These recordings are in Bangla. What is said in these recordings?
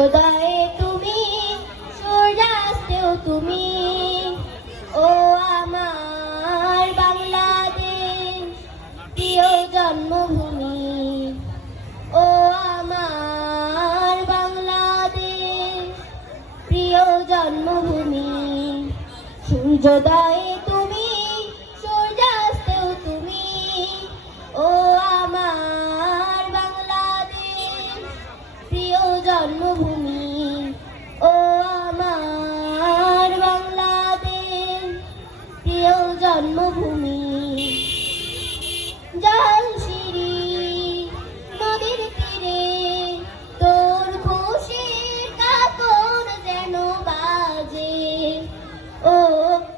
সূর্যোদয়ে তুমি, সূর্যাস্তেও তুমি। ও আমার বাংলাদেশ, প্রিয় জন্মভূমি। ও আমার বাংলাদেশ, প্রিয় জন্মভূমি। সূর্যোদয়ে তুমি, সূর্যাস্তেও তুমি। ও আমার বাংলাদেশ, প্রিয় জন্মভূমি। ও আমার বাংলাদেশ, প্রিয় জন্মভূমি। জলশিরি নদীর তীরে তোর খুশির কাকর যেন বাজে। ও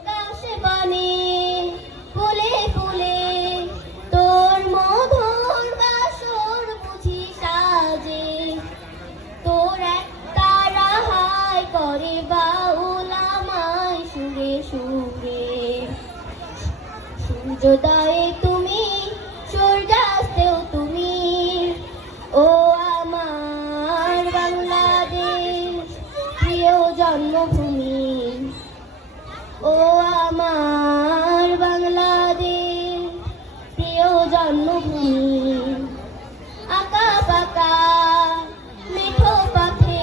কাশবনে ফুলে ফুলে তোর মধুর বাসর বুঝি সাজে। তোর একটা রাহাই করে বাউল আমায় সুরে সুরে। সূর্যোদয়ে তুমি, সূর্যাস্তেও তুমি। ও আমার বাংলাদেশ, প্রিয় জন্মভূমি। ও আমার বাংলাদেশ, প্রিয় জন্মভূমি। আঁকা বাঁকা মেঠো পথে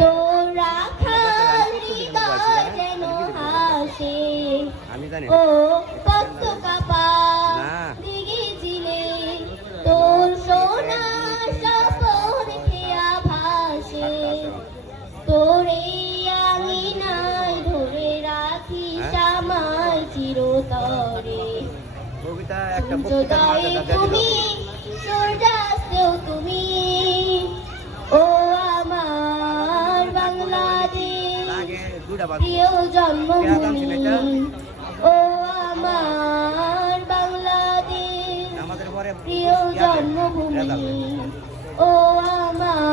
তোর রাখাল হৃদয় যেন হাসে। ও কত কাপা দিঘি জিলে তোর সোনার সফর খেয়া ভাসে। তোর এই আঙিনায় ধরে রাখি আমায় চিরতরে। সূর্যোদয়ে তুমি, সূর্যাস্তেও তুমি। ও আমার বাংলাদেশ, প্রিয় জন্মভূমি। ও আমার বাংলাদেশ, প্রিয় জন্মভূমি। ও আমার